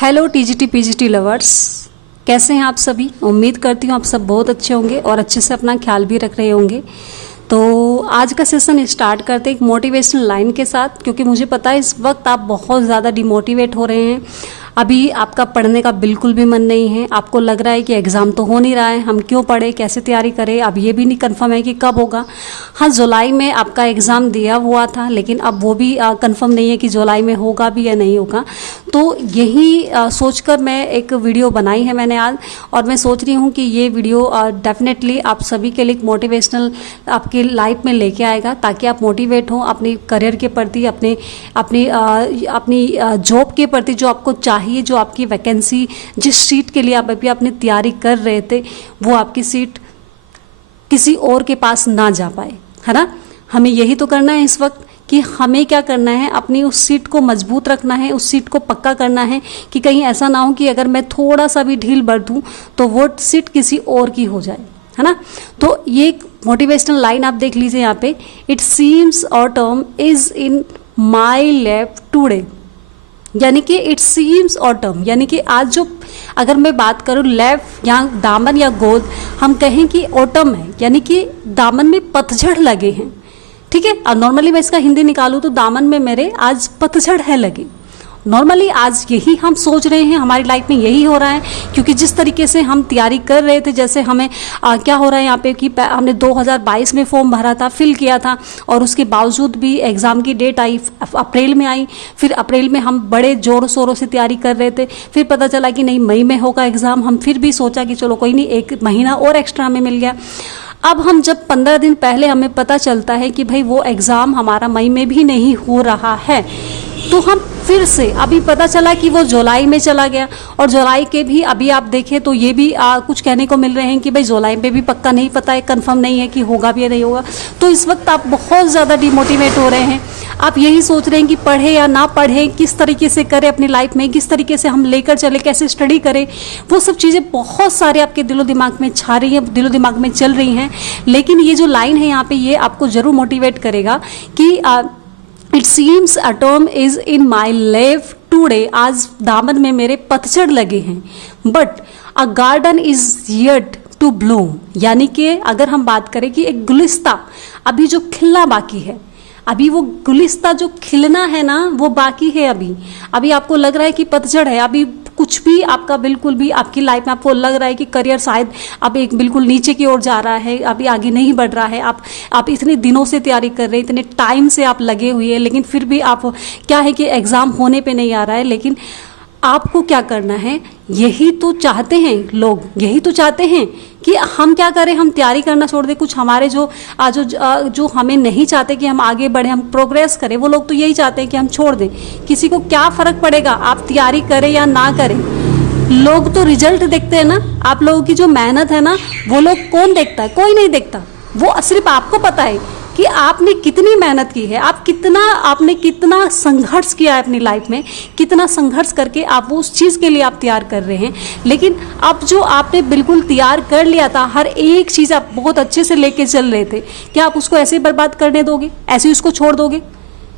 Hello TGT PGT lovers, कैसे हैं आप सभी। उम्मीद करती हूँ आप सब बहुत अच्छे होंगे और अच्छे से अपना ख्याल भी रख रहे होंगे। तो आज का सेशन स्टार्ट करते हैं एक मोटिवेशनल लाइन के साथ, क्योंकि मुझे पता है इस वक्त आप बहुत ज़्यादा डिमोटिवेट हो रहे हैं। अभी आपका पढ़ने का बिल्कुल भी मन नहीं है, आपको लग रहा है कि एग्ज़ाम तो हो नहीं रहा है, हम क्यों पढ़े, कैसे तैयारी करें। अब ये भी नहीं कंफर्म है कि कब होगा। हाँ, जुलाई में आपका एग्ज़ाम दिया हुआ था, लेकिन अब वो भी कंफर्म नहीं है कि जुलाई में होगा भी या नहीं होगा। तो यही सोचकर मैं एक वीडियो बनाई है मैंने आज, और मैं सोच रही हूँ कि ये वीडियो डेफिनेटली आप सभी के लिए एक मोटिवेशनल आपकी लाइफ में लेके आएगा, ताकि आप मोटिवेट हों अपने करियर के प्रति, अपनी जॉब के प्रति, जो आपको चाहिए, जो आपकी वैकेंसी, जिस सीट के लिए आप अभी अपनी तैयारी कर रहे थे, वो आपकी सीट किसी और के पास ना जा पाए, है ना। हमें यही तो करना है इस वक्त, कि हमें क्या करना है, अपनी उस सीट को मजबूत रखना है, उस सीट को पक्का करना है, कि कहीं ऐसा ना हो कि अगर मैं थोड़ा सा भी ढील बरतूं तो वो सीट किसी और की हो जाए, है ना। तो ये एक मोटिवेशनल लाइन आप देख लीजिए यहाँ पे, it seems autumn is in my lap today, यानी कि इट सीम्स ऑटम, यानी कि आज जो, अगर मैं बात करूँ लैप या दामन या गोद, हम कहें कि ऑटम है, यानी कि दामन में पतझड़ लगे हैं, ठीक है। और नॉर्मली मैं इसका हिंदी निकालूँ तो दामन में मेरे आज पतझड़ है लगे। नॉर्मली आज यही हम सोच रहे हैं, हमारी लाइफ में यही हो रहा है, क्योंकि जिस तरीके से हम तैयारी कर रहे थे, जैसे हमें क्या हो रहा है यहाँ पे कि हमने 2022 में फॉर्म भरा था, फिल किया था, और उसके बावजूद भी एग्ज़ाम की डेट आई, अप्रैल में आई। फिर अप्रैल में हम बड़े ज़ोरों शोरों से तैयारी कर रहे थे, फिर पता चला कि नहीं मई में होगा एग्ज़ाम। हम फिर भी सोचा कि चलो कोई नहीं, एक महीना और एक्स्ट्रा हमें मिल गया। अब हम जब 15 दिन पहले हमें पता चलता है कि भाई वो एग्ज़ाम हमारा मई में भी नहीं हो रहा है, तो हम फिर से, अभी पता चला कि वो जुलाई में चला गया, और जुलाई के भी अभी आप देखें तो ये भी कुछ कहने को मिल रहे हैं कि भाई जुलाई में भी पक्का नहीं पता है, कंफर्म नहीं है कि होगा भी या नहीं होगा। तो इस वक्त आप बहुत ज़्यादा डिमोटिवेट हो रहे हैं। आप यही सोच रहे हैं कि पढ़े या ना पढ़े, किस तरीके से करें अपनी लाइफ में, किस तरीके से हम लेकर चले, कैसे स्टडी करें। वो सब चीज़ें बहुत सारे आपके दिलो दिमाग में छा रही हैं, दिलो दिमाग में चल रही हैं। लेकिन ये जो लाइन है यहाँ पे, ये आपको ज़रूर मोटिवेट करेगा कि it seems autumn is in my life today, आज दामन में मेरे पतझड़ लगे हैं, but a garden is yet to bloom, यानी कि अगर हम बात करें कि एक गुलिस्ता अभी जो खिलना बाकी है, अभी वो गुलिस्ता जो खिलना है ना, वो बाकी है। अभी आपको लग रहा है कि पतझड़ है, अभी कुछ भी आपका बिल्कुल भी आपकी लाइफ में आपको लग रहा है कि करियर शायद अब एक बिल्कुल नीचे की ओर जा रहा है, अभी आगे नहीं बढ़ रहा है। आप इतने दिनों से तैयारी कर रहे हैं, इतने टाइम से आप लगे हुए हैं, लेकिन फिर भी आप क्या है कि एग्ज़ाम होने पे नहीं आ रहा है। लेकिन आपको क्या करना है, यही तो चाहते हैं लोग, यही तो चाहते हैं कि हम क्या करें, हम तैयारी करना छोड़ दें। कुछ हमारे जो हमें नहीं चाहते कि हम आगे बढ़े, हम प्रोग्रेस करें, वो लोग तो यही चाहते हैं कि हम छोड़ दें। किसी को क्या फ़र्क पड़ेगा आप तैयारी करें या ना करें। लोग तो रिजल्ट देखते हैं ना, आप लोगों की जो मेहनत है ना, वो लोग कौन देखता है, कोई नहीं देखता। वो सिर्फ आपको पता है कि आपने कितनी मेहनत की है, आपने कितना संघर्ष किया है अपनी लाइफ में, कितना संघर्ष करके आप वो उस चीज़ के लिए आप तैयार कर रहे हैं। लेकिन अब जो आपने बिल्कुल तैयार कर लिया था, हर एक चीज़ आप बहुत अच्छे से लेके चल रहे थे, क्या आप उसको ऐसे बर्बाद करने दोगे, ऐसे ही उसको छोड़ दोगे,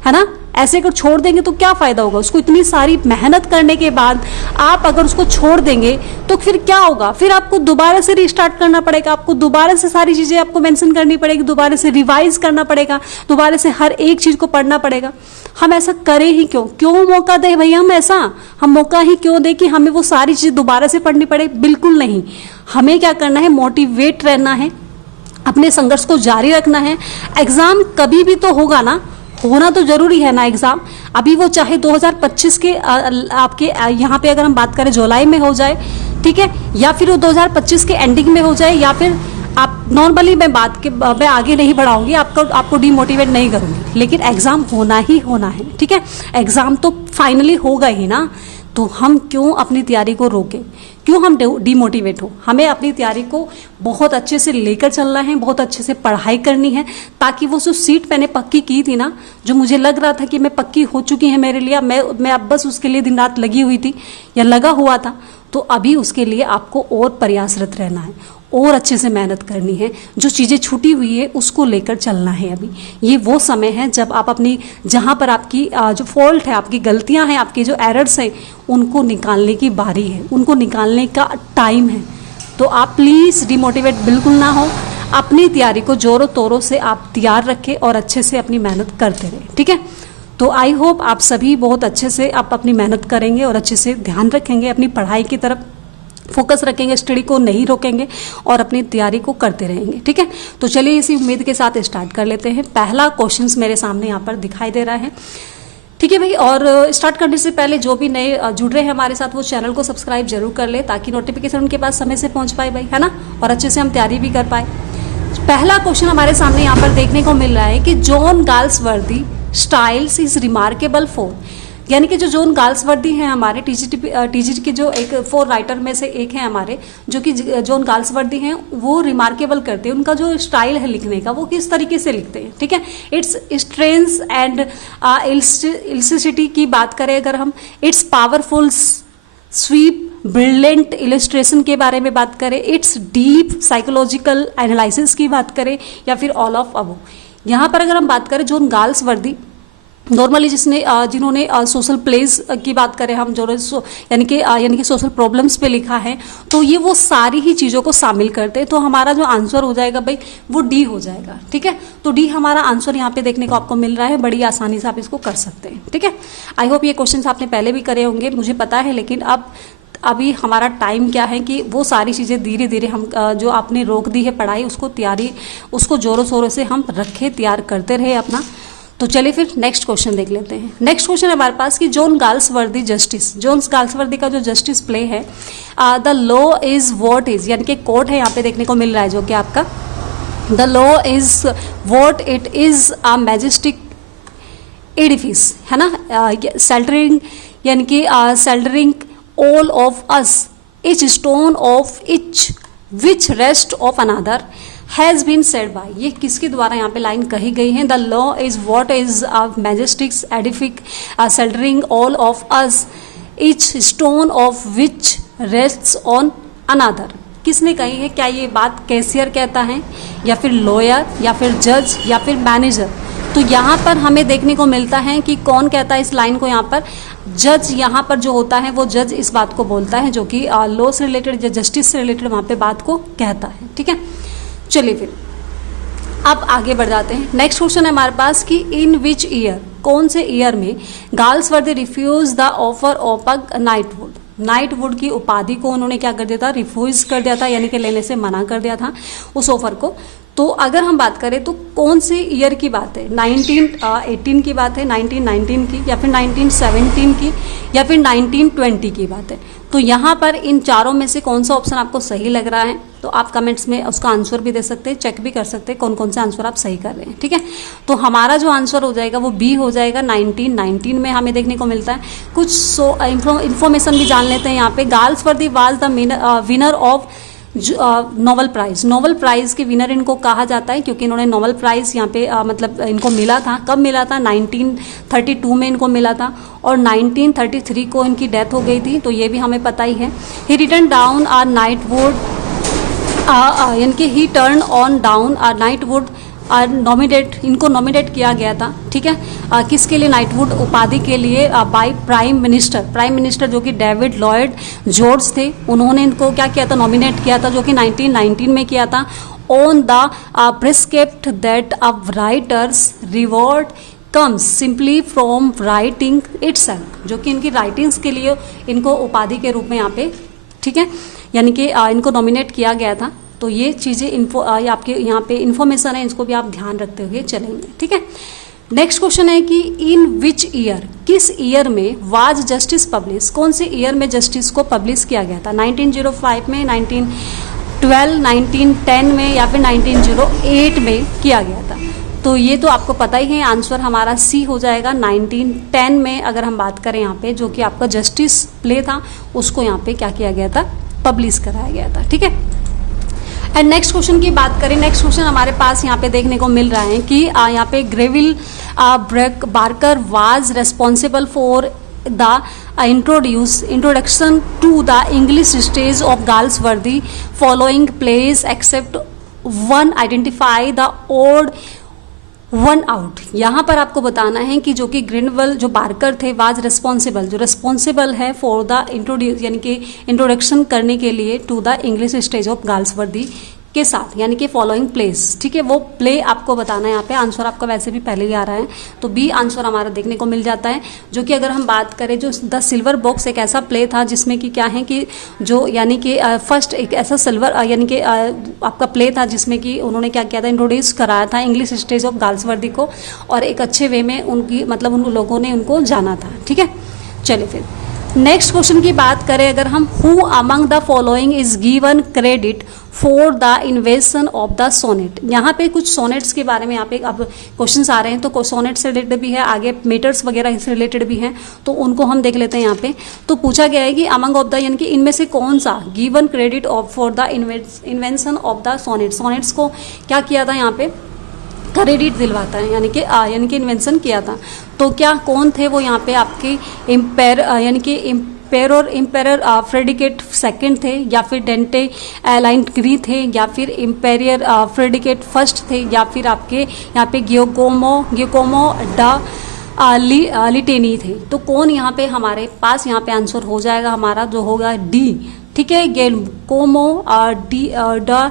है ना। ऐसे अगर छोड़ देंगे तो क्या फ़ायदा होगा। उसको इतनी सारी मेहनत करने के बाद आप अगर उसको छोड़ देंगे तो फिर क्या होगा, फिर आपको दोबारा से रिस्टार्ट करना पड़ेगा, आपको दोबारा से सारी चीज़ें आपको मेंशन करनी पड़ेगी, दोबारा से रिवाइज करना पड़ेगा, दोबारा से हर एक चीज़ को पढ़ना पड़ेगा। हम ऐसा करें ही क्यों मौका दें भैया, हम मौका ही क्यों दें कि हमें वो सारी चीज़ें दोबारा से पढ़नी पड़े। बिल्कुल नहीं, हमें क्या करना है, मोटिवेट रहना है, अपने संघर्ष को जारी रखना है। एग्ज़ाम कभी भी तो होगा ना, होना तो जरूरी है ना एग्ज़ाम। अभी वो चाहे 2025 के आपके यहाँ पे अगर हम बात करें जुलाई में हो जाए, ठीक है, या फिर वो 2025 के एंडिंग में हो जाए, या फिर आप नॉर्मली मैं आगे नहीं बढ़ाऊंगी, आपको डीमोटिवेट नहीं करूँगी, लेकिन एग्ज़ाम होना ही होना है, ठीक है। एग्ज़ाम तो फाइनली होगा ही ना, तो हम क्यों अपनी तैयारी को रोकें, क्यों हम डिमोटिवेट हो। हमें अपनी तैयारी को बहुत अच्छे से लेकर चलना है, बहुत अच्छे से पढ़ाई करनी है, ताकि वो जो सीट मैंने पक्की की थी ना, जो मुझे लग रहा था कि मैं पक्की हो चुकी है मेरे लिए, मैं अब बस उसके लिए दिन रात लगी हुई थी या लगा हुआ था, तो अभी उसके लिए आपको और प्रयासरत रहना है और अच्छे से मेहनत करनी है। जो चीज़ें छूटी हुई है उसको लेकर चलना है। अभी ये वो समय है जब आप अपनी, जहाँ पर आपकी जो फॉल्ट है, आपकी गलतियाँ हैं, आपकी जो एरर्स हैं, उनको निकालने की बारी है, उनको निकालने का टाइम है। तो आप प्लीज़ डिमोटिवेट बिल्कुल ना हो, अपनी तैयारी को जोरों तोरों से आप तैयार रखें और अच्छे से अपनी मेहनत करते रहें, ठीक है। तो आई होप आप सभी बहुत अच्छे से आप अपनी मेहनत करेंगे और अच्छे से ध्यान रखेंगे, अपनी पढ़ाई की तरफ फोकस रखेंगे, स्टडी को नहीं रोकेंगे और अपनी तैयारी को करते रहेंगे, ठीक है। तो चलिए इसी उम्मीद के साथ स्टार्ट कर लेते हैं। पहला क्वेश्चन मेरे सामने यहाँ पर दिखाई दे रहा है, ठीक है भाई। और स्टार्ट करने से पहले जो भी नए जुड़ रहे हैं हमारे साथ, वो चैनल को सब्सक्राइब जरूर कर ले, ताकि नोटिफिकेशन उनके पास समय से पहुँच पाए भाई, है ना, और अच्छे से हम तैयारी भी कर पाए। पहला क्वेश्चन हमारे सामने यहाँ पर देखने को मिल रहा है कि John Galsworthy styles is remarkable for, यानी कि जो जॉन गाल्सवर्दी हैं हमारे टीजीटी के जो एक 4 राइटर में से एक हैं हमारे, जो कि जॉन गाल्सवर्दी हैं, वो रिमार्केबल करते हैं। उनका जो स्टाइल है लिखने का, वो किस तरीके से लिखते हैं, ठीक है। इट्स स्ट्रेंथ एंड इल्सिसिटी की बात करें अगर हम, it's powerful sweep, brilliant illustration के बारे में बात करें, इट्स डीप साइकोलॉजिकल एनालिसिस की बात करें, या फिर ऑल ऑफ अबव। यहाँ पर अगर हम बात करें जॉन गाल्सवर्दी, नॉर्मली जिन्होंने सोशल प्लेज की बात करें हम, जो यानी कि सोशल प्रॉब्लम्स पे लिखा है, तो ये वो सारी ही चीज़ों को शामिल करते हैं। तो हमारा जो आंसर हो जाएगा भाई, वो डी हो जाएगा, ठीक है। तो डी हमारा आंसर यहाँ पे देखने को आपको मिल रहा है, बड़ी आसानी से आप इसको कर सकते हैं, ठीक है। आई होप ये क्वेश्चन आपने पहले भी करे होंगे, मुझे पता है, लेकिन अभी हमारा टाइम क्या है कि वो सारी चीज़ें धीरे धीरे हम जो आपने रोक दी है पढ़ाई, उसको जोरों शोरों से हम रखे, तैयार करते रहे अपना। तो चलिए फिर नेक्स्ट क्वेश्चन देख लेते हैं। नेक्स्ट क्वेश्चन है हमारे पास कि John Galsworthy justice, John Galsworthy का जो जस्टिस प्ले है, the law is what is, यानी कि कोट है यहाँ पे देखने को मिल रहा है, जो कि आपका the law is what it is a majestic Edifice, है ना, सेल्टरिंग, यानी कि सेल्टरिंग all of us, each stone of each which rest of another has been said by, ये किसके द्वारा यहाँ पे लाइन कही गई है, the law is what is a majestic edific sheltering all of us, each stone of which rests on another। किसने कही है? क्या ये बात कैशियर कहता है, या फिर लॉयर, या फिर जज, या फिर मैनेजर? तो यहाँ पर हमें देखने को मिलता है कि कौन कहता है इस लाइन को, यहाँ पर जज, यहाँ पर जो होता है वो जज इस बात को बोलता है, जो कि लॉ से रिलेटेड या जस्टिस से रिलेटेड वहाँ पे बात को कहता है, ठीक है। चलिए फिर अब आगे बढ़ जाते हैं। नेक्स्ट क्वेश्चन है हमारे पास कि इन विच ईयर, कौन से ईयर में Galsworthy refuse the offer of a knighthood, knighthood की उपाधि को उन्होंने क्या कर दिया था, रिफ्यूज कर दिया था, यानी कि लेने से मना कर दिया था उस ऑफर को। तो अगर हम बात करें तो कौन से ईयर की बात है, 1918 की बात है, 1919 की, या फिर 1917 की, या फिर 1920 की बात है? तो यहाँ पर इन चारों में से कौन सा ऑप्शन आपको सही लग रहा है, तो आप कमेंट्स में उसका आंसर भी दे सकते हैं, चेक भी कर सकते हैं कौन कौन से आंसर आप सही कर रहे हैं, ठीक है। तो हमारा जो आंसर हो जाएगा वो बी हो जाएगा, 1919 में हमें देखने को मिलता है। कुछ इन्फॉर्मेशन भी जान लेते हैं यहाँ पे। Galsworthy was the winner of Nobel prize, Nobel prize के विनर इनको कहा जाता है, क्योंकि इन्होंने नोबेल प्राइज़ यहाँ पे मतलब इनको मिला था। कब मिला था? 1932 में इनको मिला था, और 1933 को इनकी डेथ हो गई थी, तो ये भी हमें पता ही है। He return down a knighthood, यानी कि he turn on down a knighthood nominate, इनको नॉमिनेट किया गया था, ठीक है। किसके लिए? नाइटवुड उपाधि के लिए बाय प्राइम मिनिस्टर जो कि डेविड लॉयड जॉर्ज थे, उन्होंने इनको क्या किया था? नॉमिनेट किया था, जो कि 1919 में किया था। On the prescript that a writer's reward comes simply from writing itself, जो कि इनकी राइटिंग्स के लिए इनको उपाधि के रूप में यहाँ पे, ठीक है, यानी कि इनको नॉमिनेट किया गया था। तो ये चीज़ें आपके यहाँ पे इन्फॉर्मेशन है, इसको भी आप ध्यान रखते हुए चलेंगे, ठीक है। नेक्स्ट क्वेश्चन है कि इन विच ईयर, किस ईयर में वाज जस्टिस पब्लिश, कौन से ईयर में जस्टिस को पब्लिश किया गया था? 1905 में, 1912, 1910 में, या फिर 1908 में किया गया था? तो ये तो आपको पता ही है, आंसर हमारा सी हो जाएगा, 1910 में। अगर हम बात करें यहाँ पे, जो कि आपका जस्टिस प्ले था, उसको यहाँ पे क्या किया गया था? पब्लिश कराया गया था। ठीक है, एंड नेक्स्ट क्वेश्चन की बात करें, नेक्स्ट क्वेश्चन हमारे पास यहाँ पे देखने को मिल रहा है कि यहाँ पे Greville Barker was responsible for the introduction to the English stage of Galsworthy following plays except one, identify the odd one out. यहाँ पर आपको बताना है कि जो कि ग्रिनवल जो बार्कर थे वाज रिस्पॉन्सिबल, जो रिस्पॉन्सिबल है फॉर द इंट्रोड्यूस यानी कि इंट्रोडक्शन करने के लिए to the English stage of Galsworthy के साथ, यानी कि फॉलोइंग प्लेस। ठीक है, वो प्ले आपको बताना है। यहाँ पे आंसर आपका वैसे भी पहले ही आ रहा है, तो बी आंसर हमारा देखने को मिल जाता है। जो कि अगर हम बात करें, जो द सिल्वर बॉक्स एक ऐसा प्ले था जिसमें कि क्या है कि जो यानी कि फर्स्ट एक ऐसा सिल्वर यानी कि आपका प्ले था जिसमें कि उन्होंने क्या किया था, इंट्रोड्यूस कराया था इंग्लिश स्टेज ऑफ गाल्सवर्दी को, और एक अच्छे वे में उनकी मतलब उन लोगों ने उनको जाना था। ठीक है, चलिए फिर नेक्स्ट क्वेश्चन की बात करें अगर हम, who among the following is given credit for the invention of the sonnet. यहाँ पे कुछ सोनेट्स के बारे में यहाँ पे अब क्वेश्चंस आ रहे हैं, तो सोनेट से रिलेटेड भी है, आगे मीटर्स वगैरह से रिलेटेड भी हैं, तो उनको हम देख लेते हैं। यहाँ पे तो पूछा गया है कि अमंग ऑफ द यानी कि इनमें से कौन सा given credit of for the invention of the sonnet, sonnets को क्या किया था यहाँ पे क्रेडिट दिलवाता है, यानी कि इन्वेंशन किया था। तो क्या कौन थे वो यहाँ पे आपके इम्पेरर फ्रेडिकेट सेकंड थे, या फिर डेंटे एलाइनग्री थे, या फिर इम्पेरियर फ्रेडिकेट फर्स्ट थे, या फिर आपके यहाँ पे गियोकोमो ड लिटेनी थे। तो कौन यहाँ पे हमारे पास यहाँ पे आंसर हो जाएगा हमारा, जो होगा डी। ठीक है, गियोकोमो ड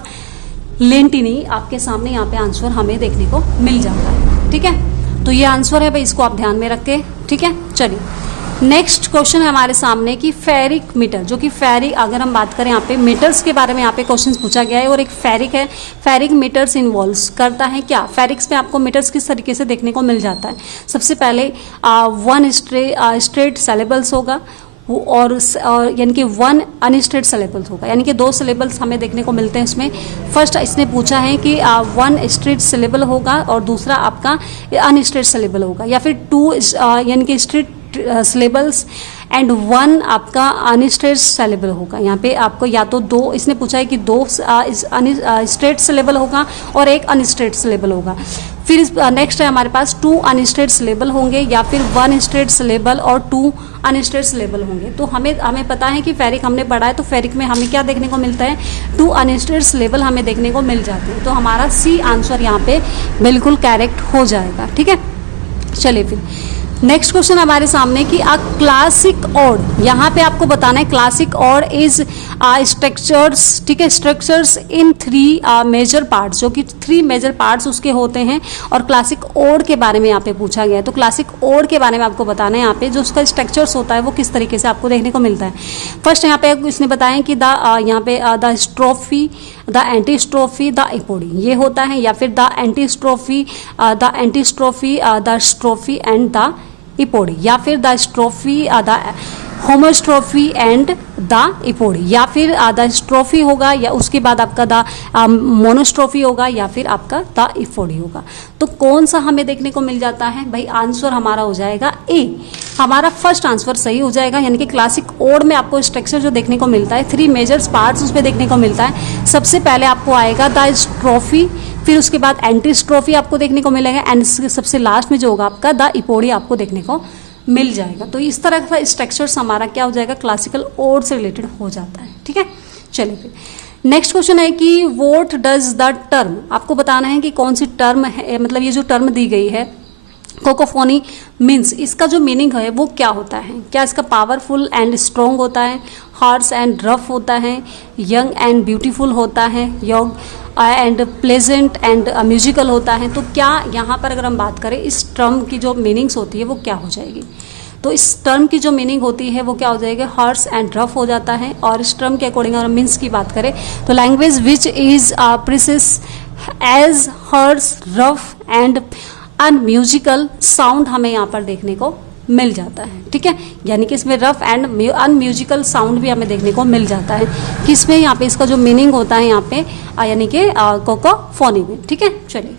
लेंटिनी आपके सामने यहाँ पे आंसर हमें देखने को मिल जाता है। ठीक है, तो ये आंसर है भाई, इसको आप ध्यान में रखें। ठीक है, चलिए नेक्स्ट क्वेश्चन है हमारे सामने कि फेरिक मीटर, जो कि फेरिक अगर हम बात करें यहाँ पे मीटर्स के बारे में यहाँ पे क्वेश्चन पूछा गया है, और एक फेरिक है। फेरिक मीटर्स इन्वॉल्व्स करता है क्या, फेरिक्स में आपको मीटर्स किस तरीके से देखने को मिल जाता है। सबसे पहले वन स्ट्रेट सिलेबल्स होगा, और यानी कि वन अनस्ट्रेट सिलेबल्स होगा, यानी कि दो सिलेबल्स हमें देखने को मिलते हैं इसमें। फर्स्ट इसने पूछा है कि वन स्ट्रेट सिलेबल होगा और दूसरा आपका अनस्ट्रेट सिलेबल होगा, या फिर टू यानी कि स्ट्रेट सिलेबल्स एंड वन आपका अनस्ट्रेट सिलेबल होगा। यहाँ पे आपको या तो दो, इसने पूछा है कि दो स्ट्रेट सिलेबल होगा और एक अनस्ट्रेट सिलेबल होगा। फिर नेक्स्ट है हमारे पास टू अनस्ट्रेट सिलेबल होंगे, या फिर वन स्ट्रेट सिलेबल और टू अनस्ट्रेट सिलेबल होंगे। तो हमें पता है कि फेरिक हमने पढ़ा है, तो फेरिक में हमें क्या देखने को मिलता है, टू अनस्ट्रेट सिलेबल हमें देखने को मिल जाते हैं। तो हमारा सी आंसर यहाँ पे बिल्कुल करेक्ट हो जाएगा। ठीक है, चलिए फिर नेक्स्ट क्वेश्चन हमारे सामने कि अ क्लासिक ऑड, यहाँ पे आपको बताना है क्लासिक ऑड इज स्ट्रक्चर्स। ठीक है, structures in three major parts, जो कि थ्री मेजर पार्ट्स उसके होते हैं, और क्लासिक ऑड के बारे में यहाँ पे पूछा गया है। तो क्लासिक ऑड के बारे में आपको बताना है यहाँ पे, जो उसका स्ट्रक्चर्स होता है वो किस तरीके से आपको देखने को मिलता है। फर्स्ट यहाँ पे इसने बताया कि यहाँ पे द स्ट्रोफी, द एंटीस्ट्रोफी, द इपोडी ये होता है, या फिर द एंटीस्ट्रोफी, द स्ट्रोफी एंड द इपोडी, या फिर द स्ट्रोफी, द होमोस्ट्रोफी एंड द इपोडी, या फिर द स्ट्रोफी होगा, या उसके बाद आपका द मोनोस्ट्रोफी होगा, या फिर आपका द इपोडी होगा। तो कौन सा हमें देखने को मिल जाता है भाई, आंसर हमारा हो जाएगा ए। हमारा फर्स्ट आंसर सही हो जाएगा, यानी कि क्लासिक ऑड में आपको स्ट्रक्चर जो देखने को मिलता है, थ्री मेजर्स पार्ट्स उस पर देखने को मिलता है। सबसे पहले आपको आएगा द स्ट्रोफी, फिर उसके बाद एंटीस्ट्रोफी आपको देखने को मिलेगा, एंड सबसे लास्ट में जो होगा आपका द इपोडी आपको देखने को मिल जाएगा। तो इस तरह का स्ट्रक्चर्स हमारा क्या हो जाएगा, क्लासिकल ऑड से रिलेटेड हो जाता है। ठीक है, चलिए फिर नेक्स्ट क्वेश्चन है कि व्हाट डज द टर्म, आपको बताना है कि कौन सी टर्म है, मतलब ये जो टर्म दी गई है कोकोफोनी मीन्स, इसका जो मीनिंग है वो क्या होता है। क्या इसका पावरफुल एंड स्ट्रॉन्ग होता है, हार्श एंड रफ होता है, यंग एंड ब्यूटीफुल होता है, young and pleasant and musical होता है। तो क्या यहाँ पर अगर हम बात करें इस टर्म की जो मीनिंग्स होती है वो क्या हो जाएगी, तो इस टर्म की जो मीनिंग होती है वो क्या हो जाएगी, हार्श एंड रफ हो जाता है। और इस टर्म के अकॉर्डिंग अगर मीन्स की बात करें तो language which is precise as harsh rough and unmusical sound हमें यहाँ पर देखने को मिल जाता है। ठीक है, यानी कि इसमें रफ एंड अनम्यूजिकल साउंड भी हमें देखने को मिल जाता है कि इसमें यहाँ पे इसका जो मीनिंग होता है यहाँ पे यानी कि कोकोफोनी में। ठीक है, चलिए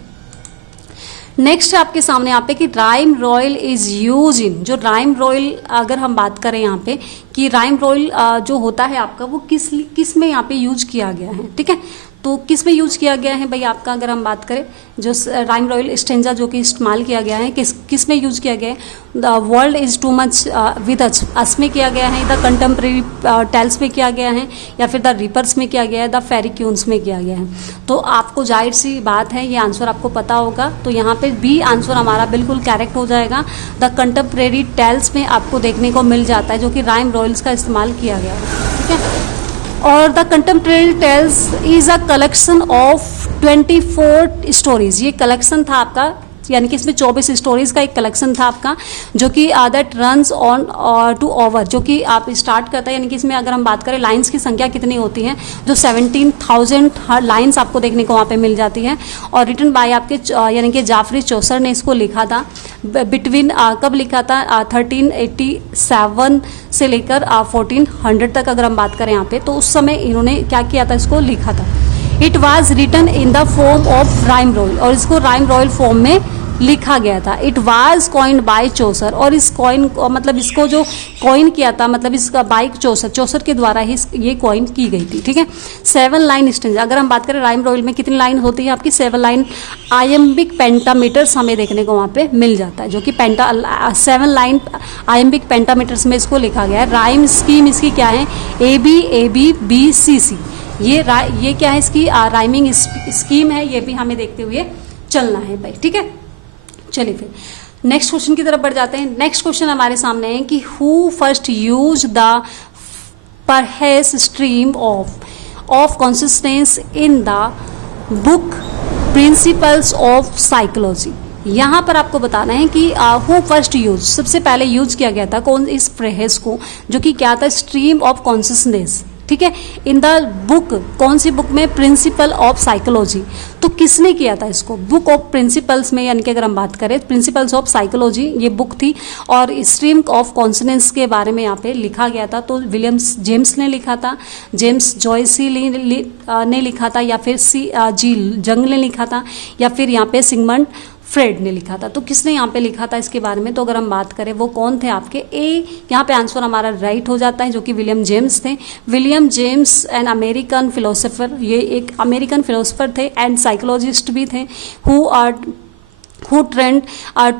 नेक्स्ट है आपके सामने यहाँ पे कि rhyme royal is use in, जो राइम रॉयल अगर हम बात करें यहाँ पे कि राइम रॉयल जो होता है आपका वो किस में यहाँ पे यूज किया गया है, ठीक है। तो किस में यूज किया गया है भाई आपका, अगर हम बात करें जो राइम रॉयल स्टेंजा जो कि इस्तेमाल किया गया है किस में यूज किया गया है, the world is too much with us में किया गया है, द कंटेम्प्रेरी टेल्स में किया गया है, या फिर द रिपर्स में किया गया है, द फेरी क्यून्स में किया गया है। तो आपको जाहिर सी बात है ये आंसर आपको पता होगा, तो यहाँ पे बी आंसर हमारा बिल्कुल करेक्ट हो जाएगा। द कंटेम्प्रेरी टेल्स में आपको देखने को मिल जाता है जो कि राइम रॉयल्स का इस्तेमाल किया गया है, ठीक है। और the contemporary tales is a collection of 24 stories, ये कलेक्शन था आपका, यानी कि इसमें 24 स्टोरीज का एक कलेक्शन था आपका, जो कि that runs on to over, जो कि आप स्टार्ट करता है, यानी कि इसमें अगर हम बात करें लाइंस की संख्या कितनी होती है, जो 17,000 लाइंस आपको देखने को वहाँ पे मिल जाती है। और रिटन बाय आपके यानी कि जाफरी चौसर ने इसको लिखा था बिटवीन कब लिखा था 1387 से लेकर 1400 तक अगर हम बात करें यहाँ पे, तो उस समय इन्होंने क्या किया था, इसको लिखा था। It was written in the form of rhyme royal, और इसको राइम रॉयल फॉर्म में लिखा गया था। It was coined by Chaucer, और इस कॉइन मतलब इसको जो कॉइन किया था मतलब इसका बाय चौसर के द्वारा ही ये कॉइन की गई थी, ठीक है। 7 लाइन स्टेंजा, अगर हम बात करें राइम रॉयल में कितनी लाइन होती है आपकी, 7 लाइन आयम्बिक पेंटामीटर्स हमें देखने को वहाँ पे मिल जाता है, जो कि 7 लाइन आयम्बिक पेंटामीटर्स में इसको लिखा गया है। राइम स्कीम इसकी क्या है, ABABBCC, ये क्या है इसकी राइमिंग स्कीम है, ये भी हमें देखते हुए चलना है भाई, ठीक है। चलिए फिर नेक्स्ट क्वेश्चन की तरफ बढ़ जाते हैं। नेक्स्ट क्वेश्चन हमारे सामने है कि who first used the phrase stream of consciousness in the book Principles of Psychology. यहाँ पर आपको बताना है कि हु फर्स्ट यूज, सबसे पहले यूज किया गया था कौन इस फ्रेज को, जो कि क्या था, स्ट्रीम ऑफ कॉन्सियसनेस, ठीक है, इन द बुक, कौन सी बुक में, प्रिंसिपल ऑफ साइकोलॉजी। तो किसने किया था इसको, बुक ऑफ प्रिंसिपल्स में, यानी कि अगर हम बात करें प्रिंसिपल्स ऑफ साइकोलॉजी ये बुक थी, और स्ट्रीम ऑफ कॉन्सियसनेस के बारे में यहाँ पे लिखा गया था। तो विलियम जेम्स ने लिखा था, जेम्स जॉयसी ने लिखा था, या फिर जी जंग ने लिखा था, या फिर यहाँ पे सिगमंड फ्रेड ने लिखा था। तो किसने यहाँ पे लिखा था इसके बारे में, तो अगर हम बात करें वो कौन थे आपके, ए यहाँ पे आंसर हमारा राइट हो जाता है, जो कि विलियम जेम्स थे। William James an American philosopher, ये एक अमेरिकन फिलोसोफर थे एंड साइकोलॉजिस्ट भी थे, हु ट्रेंड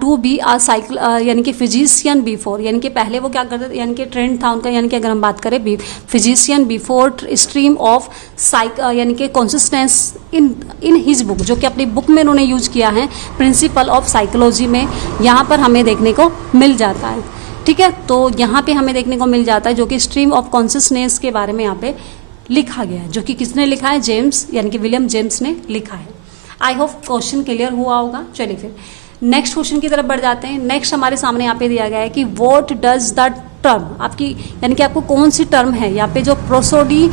टू बी यानी कि फिजिशियन बिफोर, यानी कि पहले वो क्या करते थे, यानी कि ट्रेंड था उनका, यानी कि अगर हम बात करें फिजिशियन बिफोर स्ट्रीम ऑफ यानी कि कॉन्सिस्टेंस इन हिज बुक, जो कि अपनी बुक में उन्होंने यूज किया है प्रिंसिपल ऑफ साइकोलॉजी में, यहाँ पर हमें देखने को मिल जाता है, ठीक है। तो यहाँ पे हमें देखने को मिल जाता है जो कि स्ट्रीम ऑफ कॉन्सियसनेस के बारे में यहाँ पे लिखा गया है, जो कि किसने लिखा है, जेम्स यानी कि विलियम जेम्स ने लिखा है। आई होप क्वेश्चन क्लियर हुआ होगा। चलिए फिर नेक्स्ट क्वेश्चन की तरफ बढ़ जाते हैं। नेक्स्ट हमारे सामने यहाँ पे दिया गया है कि व्हाट डज द टर्म, आपकी यानी कि आपको कौन सी टर्म है यहाँ पे जो प्रोसोडी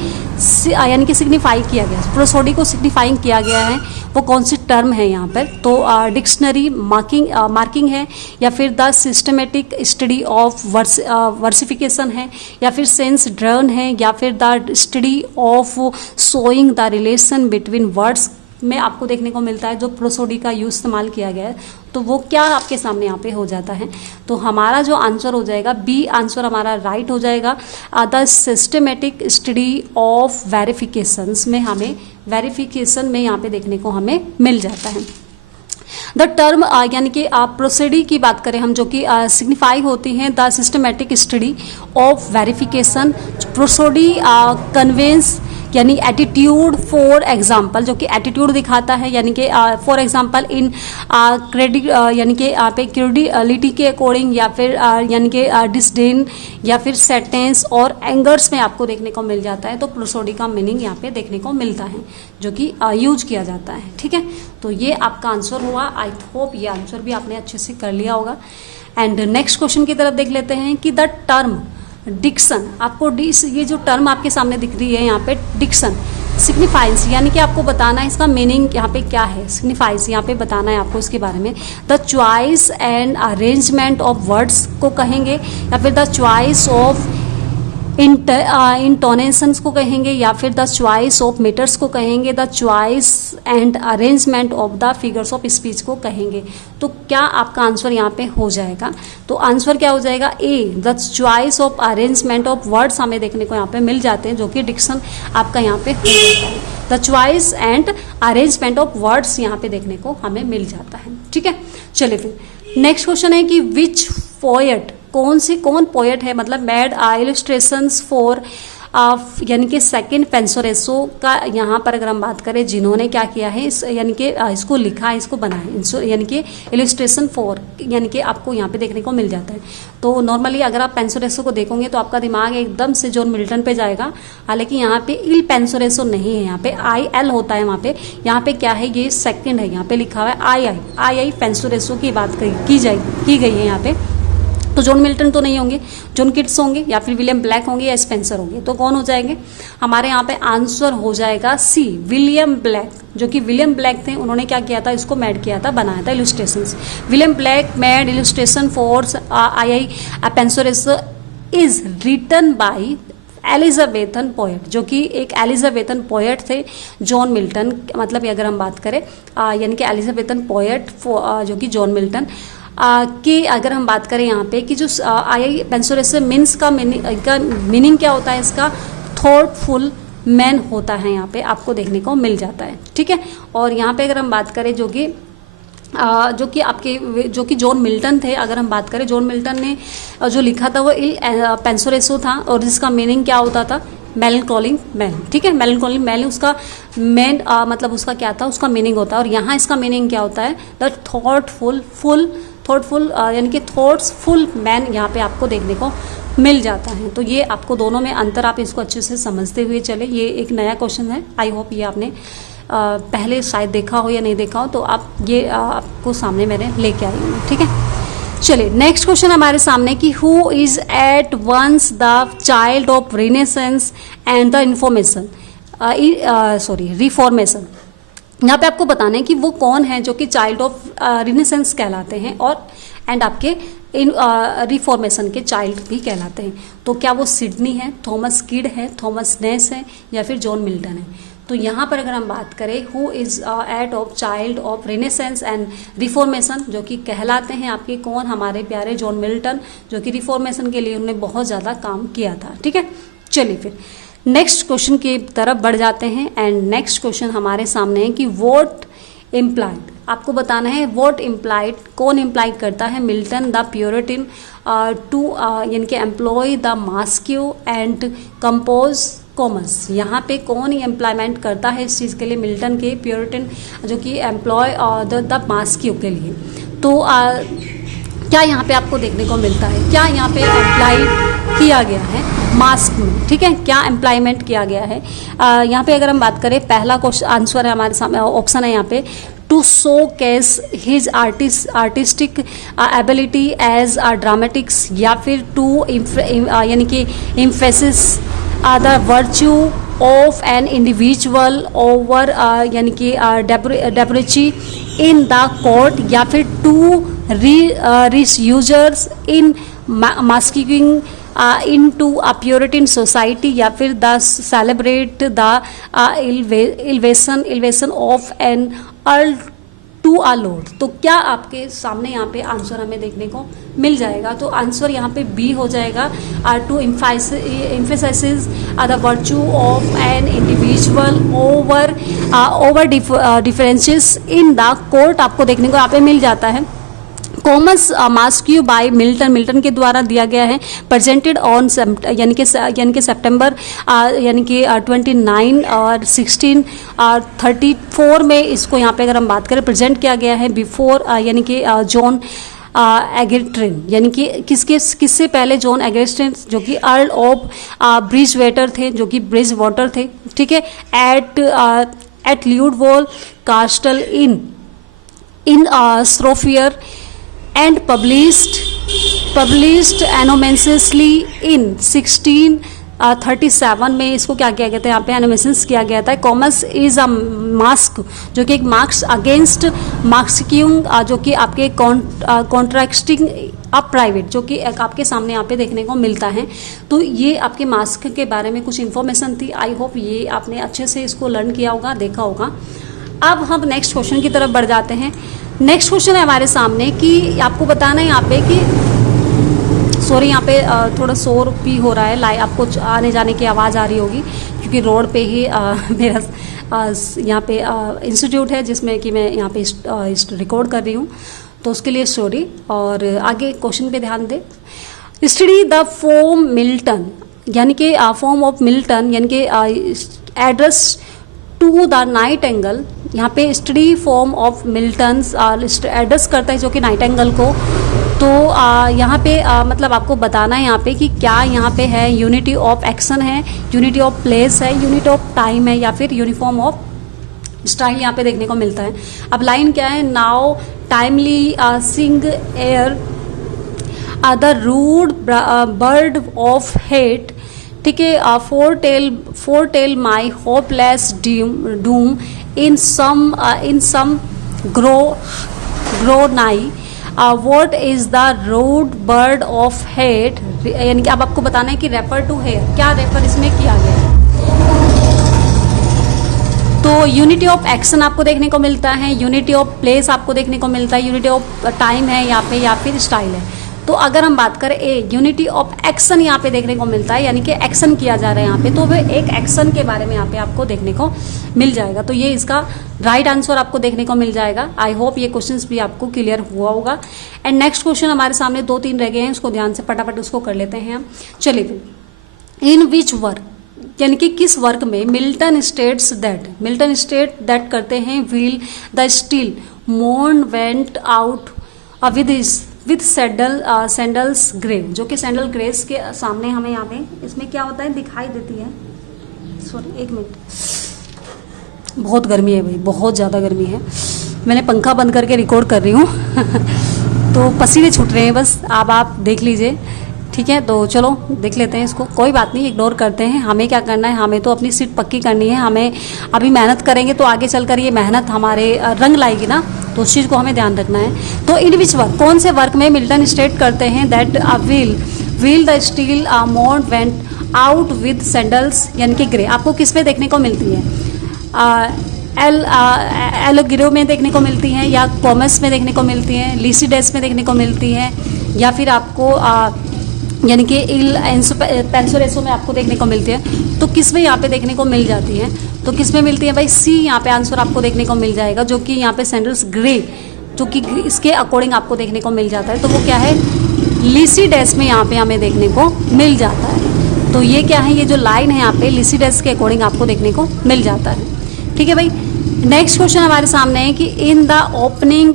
यानी कि सिग्निफाई किया गया, प्रोसोडी को सिग्निफाइंग किया गया है, वो कौन सी टर्म है यहाँ पर। तो डिक्शनरी मार्किंग है, या फिर द सिस्टमेटिक स्टडी ऑफ वर्सिफिकेशन है, या फिर सेंस ड्रन है, या फिर the study of showing the relation between words में आपको देखने को मिलता है जो प्रोसोडी का यूज इस्तेमाल किया गया है। तो वो क्या आपके सामने यहाँ पे हो जाता है, तो हमारा जो आंसर हो जाएगा बी आंसर हमारा राइट हो जाएगा। The systematic study of verifications में हमें वेरिफिकेशन में यहाँ पे देखने को हमें मिल जाता है। द टर्म यानी कि प्रोसीडी की बात करें हम, जो कि सिग्निफाई होती हैं the systematic study of verification, prosody conveys यानी एटीट्यूड फॉर एग्जाम्पल, जो कि एटीट्यूड दिखाता है, यानी कि फॉर एग्जाम्पल इन क्रेडिट यानी कि पे क्रेडिलिटी के अकॉर्डिंग, या फिर यानी कि डिसडेन, या फिर सेटेंस और एंगर्स में आपको देखने को मिल जाता है। तो प्रोसोडी का मीनिंग यहाँ पे देखने को मिलता है, जो कि यूज किया जाता है, ठीक है। तो ये आपका आंसर हुआ। आई होप ये आंसर भी आपने अच्छे से कर लिया होगा। एंड नेक्स्ट क्वेश्चन की तरफ देख लेते हैं कि द टर्म डिक्शन, आपको ये जो टर्म आपके सामने दिख रही है यहाँ पे डिक्शन सिग्निफाइंस, यानी कि आपको बताना है इसका मीनिंग यहाँ पे क्या है, सिग्निफाइंस यहाँ पे बताना है आपको इसके बारे में। The choice and arrangement of words को कहेंगे, या फिर द चॉइस ऑफ इंटोनेशंस को कहेंगे या फिर द चॉइस ऑफ मीटर्स को कहेंगे, the choice and arrangement of the figures of speech को कहेंगे। तो क्या आपका आंसर यहाँ पे हो जाएगा? तो आंसर क्या हो जाएगा? A, the choice of arrangement of words हमें देखने को यहाँ पे मिल जाते हैं, जो कि डिक्शन आपका यहाँ पे हो जाता है। The choice and arrangement of words यहाँ पे देखने को हमें मिल जाता है। ठीक है, चलिए फिर नेक्स्ट क्वेश्चन है कि विच पोएट, कौन पोएट है, मतलब मेड इलस्ट्रेशंस फॉर यानी कि सेकंड पेंसोरेसो का यहाँ पर अगर हम बात करें, जिन्होंने क्या किया है यानी कि इसको लिखा है, इसको बनाया, यानी कि इलस्ट्रेशन फॉर यानी कि आपको यहाँ पे देखने को मिल जाता है। तो नॉर्मली अगर आप पेंसोरेसो को देखोगे तो आपका दिमाग एकदम से जॉन मिल्टन पे जाएगा, हालांकि यहाँ पे इल पेंसोरेसो नहीं है, यहाँ पे IL होता है वहाँ पे। यहाँ पे क्या है, ये सेकेंड है, यहाँ पे लिखा हुआ है आई पेंसोरेसो की बात की गई है यहाँ पे। तो जॉन मिल्टन तो नहीं होंगे, जॉन किट्स होंगे या फिर विलियम ब्लैक होंगे या स्पेंसर होंगे। तो कौन हो जाएंगे हमारे यहाँ पे? आंसर हो जाएगा सी, विलियम ब्लैक। जो कि विलियम ब्लैक थे, उन्होंने क्या किया था, इसको मेड किया था, बनाया था illustrations. William Blake made illustration for Il Penseroso is written by Elizabethan poet, जो कि एक एलिजाबेथन पोएट थे जॉन मिल्टन, मतलब अगर हम बात करें यानी कि एलिजाबेथन पोएट जो कि जॉन मिल्टन कि अगर हम बात करें यहाँ पे कि जो आई पेंसोरेसो मीन्स का मीनिंग क्या होता है, इसका थॉटफुल मैन होता है, यहाँ पे आपको देखने को मिल जाता है। ठीक है, और यहाँ पे अगर हम बात करें जो कि जॉन मिल्टन थे, अगर हम बात करें जॉन मिल्टन ने जो लिखा था वो पेंसोरेसो था, और जिसका मीनिंग क्या होता था, मेलनकॉलिंग मैन। ठीक है, मेलनकॉलिंग मैन उसका मेन मतलब उसका क्या था, उसका मीनिंग होता है। और यहाँ इसका मीनिंग क्या होता है, द थॉटफुल यानी कि थॉट्सफुल मैन यहाँ पे आपको देखने को मिल जाता है। तो ये आपको दोनों में अंतर, आप इसको अच्छे से समझते हुए चले। ये एक नया क्वेश्चन है, आई होप ये आपने पहले शायद देखा हो या नहीं देखा हो, तो आप ये आपको सामने मैंने लेके आई हूँ। ठीक है, चलिए नेक्स्ट क्वेश्चन हमारे सामने कि who is at once the child of Renaissance and the Reformation. यहाँ पे आपको बताना है कि वो कौन है जो कि चाइल्ड ऑफ रिनेसेंस कहलाते हैं और एंड आपके इन रिफॉर्मेशन के चाइल्ड भी कहलाते हैं। तो क्या वो सिडनी है, थॉमस किड है, थॉमस नेस है या फिर जॉन मिल्टन है? तो यहाँ पर अगर हम बात करें who is at of child of Renaissance and Reformation, जो कि कहलाते हैं आपके कौन, हमारे प्यारे जॉन मिल्टन, जो कि रिफॉर्मेशन के लिए उन्होंने बहुत ज़्यादा काम किया था। ठीक है, चलिए फिर नेक्स्ट क्वेश्चन की तरफ बढ़ जाते हैं। एंड नेक्स्ट क्वेश्चन हमारे सामने है कि वॉट इम्प्लाइड, आपको बताना है वॉट इम्प्लाइड, कौन इम्प्लाइड करता है मिल्टन द प्योरिटिन टू यानी कि employ the masque and compose commerce. यहाँ पे कौन ही एम्प्लॉयमेंट करता है इस चीज़ के लिए, मिल्टन के प्योरिटिन जो कि एम्प्लॉय द मास्क्यू के लिए। तो क्या यहाँ पे आपको देखने को मिलता है, क्या यहाँ पे अप्लाई किया गया है मास्क में? ठीक है, क्या एम्प्लॉयमेंट किया गया है? यहाँ पे अगर हम बात करें, पहला क्वेश्चन आंसर है हमारे सामने, ऑप्शन है यहाँ पे to showcase his artistic ability as a dramatics, या फिर टू यानी कि emphasise the virtue of an individual over यानी कि डेब्रिची इन द कोर्ट, या फिर to rich users in masking into a Puritan society, या फिर the celebrate the elevation of an earl to a lord. तो क्या आपके सामने यहाँ पे आंसर हमें देखने को मिल जाएगा? तो आंसर यहाँ पे बी हो जाएगा, to emphasize the virtue of an individual over differences in the court, आपको देखने को यहाँ पे मिल जाता है। कॉमर्स मास्क्यू बाय मिल्टन के द्वारा दिया गया है, प्रेजेंटेड ऑन यानी कि सितंबर यानी कि 29 और 1634 में इसको यहाँ पे अगर हम बात करें प्रेजेंट किया गया है बिफोर यानी कि जॉन एग्रेस्ट्रेन, यानी कि किससे पहले, जॉन एग्रेस्ट्रेन जो कि अर्ल ऑफ ब्रिजवाटर थे, जो कि ब्रिजवाटर थे। ठीक है, at Ludlow Castle in Shropshire and published anonymously in 1637 में इसको क्या किया गया था, यहाँ पे एनोमेशंस किया गया था। कॉमर्स इज अ मास्क, जो कि एक मार्क्स अगेंस्ट मार्क्सिंग जो कि आपके कॉन्ट्रैक्टिंग अब प्राइवेट, जो कि आपके सामने यहाँ पे देखने को मिलता है। तो ये आपके मास्क के बारे में कुछ इन्फॉर्मेशन थी। आई होप ये आपने अच्छे से इसको लर्न किया होगा, देखा होगा। अब हम नेक्स्ट क्वेश्चन की तरफ बढ़ जाते हैं। नेक्स्ट क्वेश्चन है हमारे सामने कि आपको बताना है यहाँ पे कि सॉरी यहाँ पे थोड़ा शोर भी हो रहा है, आपको आने जाने की आवाज़ आ रही होगी, क्योंकि रोड पे ही मेरा यहाँ पे इंस्टीट्यूट है जिसमें कि मैं यहाँ पे रिकॉर्ड कर रही हूँ, तो उसके लिए सॉरी। और आगे क्वेश्चन पे ध्यान दें। स्टडी द फॉर्म मिल्टन, यानी कि फॉर्म ऑफ मिल्टन, यानी कि address to the nightingale. यहाँ पे study form of Milton's address करता है जो कि नाइट एंगल को। तो यहाँ पे मतलब आपको बताना है यहाँ पे कि क्या यहाँ पे है यूनिटी ऑफ एक्शन है, यूनिटी ऑफ प्लेस है, यूनिटी ऑफ टाइम है, या फिर यूनिफॉर्म ऑफ स्टाइल यहाँ पे देखने को मिलता है। अब लाइन क्या है, now timely sing ere the rude bird of hate, ठीक है, foretell my hopeless doom in some grove nigh, what is the rude bird of hate, यानी कि अब आपको बताना है कि रेफर टू हेयर, क्या रेफर इसमें किया गया है। तो यूनिटी ऑफ एक्शन आपको देखने को मिलता है, यूनिटी ऑफ प्लेस आपको देखने को मिलता है, यूनिटी ऑफ टाइम है यहाँ पे, या फिर स्टाइल है। तो अगर हम बात करें यूनिटी ऑफ एक्शन यहाँ पे देखने को मिलता है, यानी कि एक्शन किया जा रहा है यहाँ पे, तो वह एक एक्शन के बारे में यहाँ पे आपको देखने को मिल जाएगा। तो ये इसका राइट आंसर आपको देखने को मिल जाएगा। आई होप ये क्वेश्चंस भी आपको क्लियर हुआ होगा। एंड नेक्स्ट क्वेश्चन हमारे सामने 2-3 रह गए हैं, उसको ध्यान से फटाफट उसको कर लेते हैं हम। चलिए, इन विच वर्क, यानी कि किस वर्क में मिल्टन स्टेट्स दैट करते हैं, wheel the steel मोर्न went out with sandals grey, जो कि सैंडल ग्रेस के सामने हमें यहाँ पे इसमें क्या होता है दिखाई देती है। सॉरी एक मिनट, बहुत गर्मी है भाई, बहुत ज़्यादा गर्मी है। मैंने पंखा बंद करके रिकॉर्ड कर रही हूँ तो पसीने छूट रहे हैं बस, अब आप देख लीजिए, ठीक है। तो चलो देख लेते हैं इसको, कोई बात नहीं, इग्नोर करते हैं। हमें क्या करना है, हमें तो अपनी सीट पक्की करनी है। हमें अभी मेहनत करेंगे तो आगे चलकर ये मेहनत हमारे रंग लाएगी ना, तो उस चीज़ को हमें ध्यान रखना है। तो इन विच वर्क, कौन से वर्क में मिल्टन स्टेट करते हैं that wheel the steel मोर्न went out with sandals, यानी कि ग्रे, आपको किस में देखने को मिलती है, एलोगिरो में देखने को मिलती हैं, या कॉमर्स में देखने को मिलती हैं, लिसिडेस में देखने को मिलती हैं, या फिर आपको यानी कि पेंसोरेसो में आपको देखने को मिलती है। तो किस में यहाँ पे देखने को मिल जाती है, तो किस में मिलती है भाई, सी यहाँ पे आंसर आपको देखने को मिल जाएगा, जो कि यहाँ पे सैंडल्स ग्रे, जो कि इसके अकॉर्डिंग आपको देखने को मिल जाता है। तो वो क्या है, लिसिडेस में यहाँ पे हमें देखने को मिल जाता है। तो ये क्या है, ये जो लाइन है यहाँ पे लिसिडेस के अकॉर्डिंग आपको देखने को मिल जाता है, ठीक है भाई। नेक्स्ट क्वेश्चन हमारे सामने है कि in the opening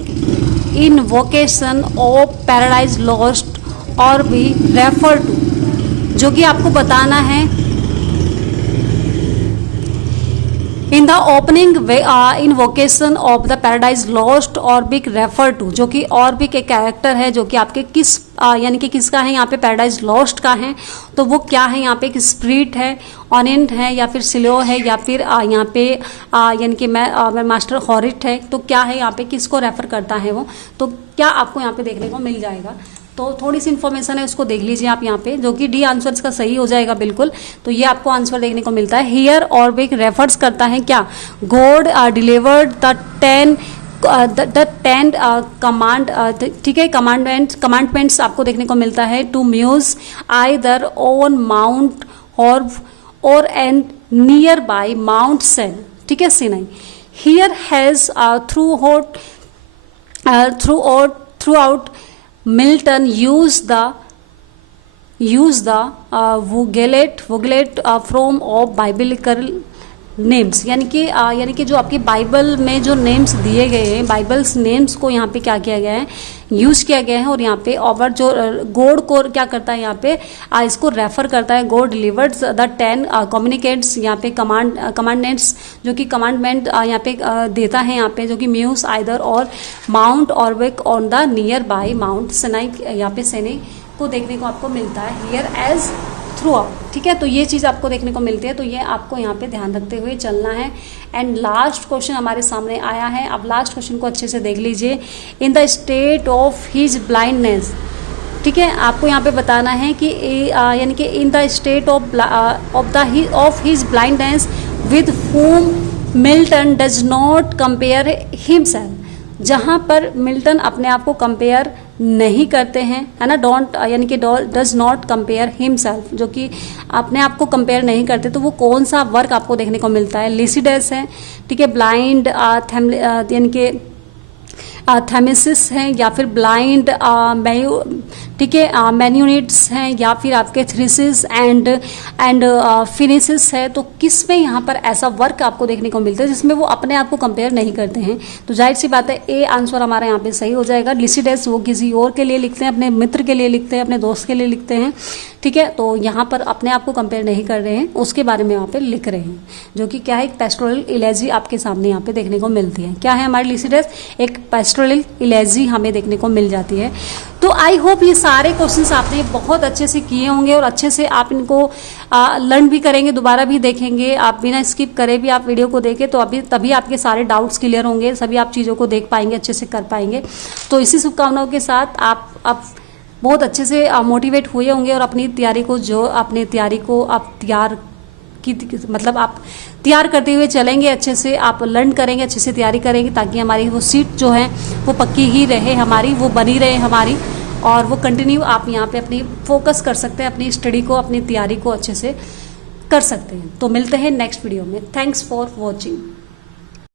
invocation of paradise lost और भी रेफर टू, जो कि आपको बताना है in the opening invocation of the paradise lost और बिग रेफर टू, जो कि और भी एक कैरेक्टर है जो कि आपके किस यानी कि किसका है यहाँ पे, पैराडाइज लॉस्ट का है। तो वो क्या है यहाँ पे, एक स्प्रिट है, ऑनेंट है, या फिर सिलो है, या फिर यहाँ पे यानी कि मैं मास्टर हॉरिट है। तो क्या है यहाँ पे, किसको रेफर करता है वो, तो क्या आपको यहाँ पे देखने को मिल जाएगा। तो थोड़ी सी इन्फॉर्मेशन है, उसको देख लीजिए आप यहाँ पे, जो कि डी आंसर इसका सही हो जाएगा बिल्कुल। तो ये आपको आंसर देखने को मिलता है। हियर और बिग रेफर्स करता है क्या, गॉड डिलीवर्ड द 10 कमांड, ठीक है, कमांडमेंट्स आपको देखने को मिलता है to muse either on Mount Horeb and near by Mount Sinai, ठीक है, Sinai. Here has throughout Milton used the Vogelate from of biblical names, यानी कि जो आपके बाइबल में जो नेम्स दिए गए हैं, बाइबल्स नेम्स को यहाँ पे क्या किया गया है, यूज़ किया गया है। और यहाँ पे ओवर जो गॉड को क्या करता है, यहाँ पे इसको रेफर करता है, गॉड डिलीवर्स द 10 कम्युनिकेट्स, यहाँ पे कमांडमेंट्स, जो कि कमांडमेंट यहाँ पे देता है, यहाँ पे जो कि muse either or Mount Horeb on the near by Mount Sinai, यहाँ पे सेने को देखने को आपको मिलता है हियर एज थ्रू आउट, ठीक है। तो ये चीज़ आपको देखने को मिलती है, तो ये आपको यहाँ पे ध्यान रखते हुए चलना है। एंड लास्ट क्वेश्चन हमारे सामने आया है, अब लास्ट क्वेश्चन को अच्छे से देख लीजिए। In the state of his blindness ठीक है, आपको यहाँ पे बताना है कि यानी कि in the state of his blindness with whom Milton does not compare himself, जहाँ पर मिल्टन अपने आप को कंपेयर नहीं करते हैं, है ना, डोंट यानी कि डज नॉट कंपेयर हिमसेल्फ, जो कि अपने आप को कंपेयर नहीं करते, तो वो कौन सा वर्क आपको देखने को मिलता है? लिसिडस है, ठीक है, ब्लाइंड यानी कि थेमिसिस हैं, या फिर ब्लाइंड ठीक है मैन्यूनिट्स हैं, या फिर आपके थ्रिसिस एंड फिनिसिस है। तो किस में यहाँ पर ऐसा वर्क आपको देखने को मिलता है जिसमें वो अपने आप को कंपेयर नहीं करते हैं? तो जाहिर सी बात है ए आंसर हमारा यहाँ पे सही हो जाएगा। लिसिडस वो किसी और के लिए लिखते हैं, अपने मित्र के लिए लिखते हैं, अपने दोस्त के लिए लिखते हैं, ठीक है। तो यहाँ पर अपने आप को कंपेयर नहीं कर रहे हैं, उसके बारे में यहाँ पे लिख रहे हैं, जो कि क्या है, एक पेस्टोरल इलेजी आपके सामने यहाँ पे देखने को मिलती है। क्या है हमारी लिसिडस? एक पेस्टोरल इलेजी हमें देखने को मिल जाती है। तो आई होप ये सारे क्वेश्चंस आपने बहुत अच्छे से किए होंगे और अच्छे से आप इनको लर्न भी करेंगे, दोबारा भी देखेंगे, आप बिना स्किप करे भी आप वीडियो को देखें तो तभी आपके सारे डाउट्स क्लियर होंगे, सभी आप चीज़ों को देख पाएंगे, अच्छे से कर पाएंगे। तो इसी शुभकामनाओं के साथ आप बहुत अच्छे से मोटिवेट हुए होंगे और अपनी तैयारी को आप मतलब आप तैयार करते हुए चलेंगे, अच्छे से आप लर्न करेंगे, अच्छे से तैयारी करेंगे, ताकि हमारी वो सीट जो है वो पक्की ही रहे हमारी, वो बनी रहे हमारी, और वो कंटिन्यू आप यहाँ पे अपनी फोकस कर सकते हैं, अपनी स्टडी को, अपनी तैयारी को अच्छे से कर सकते हैं। तो मिलते हैं नेक्स्ट वीडियो में। Thanks for watching.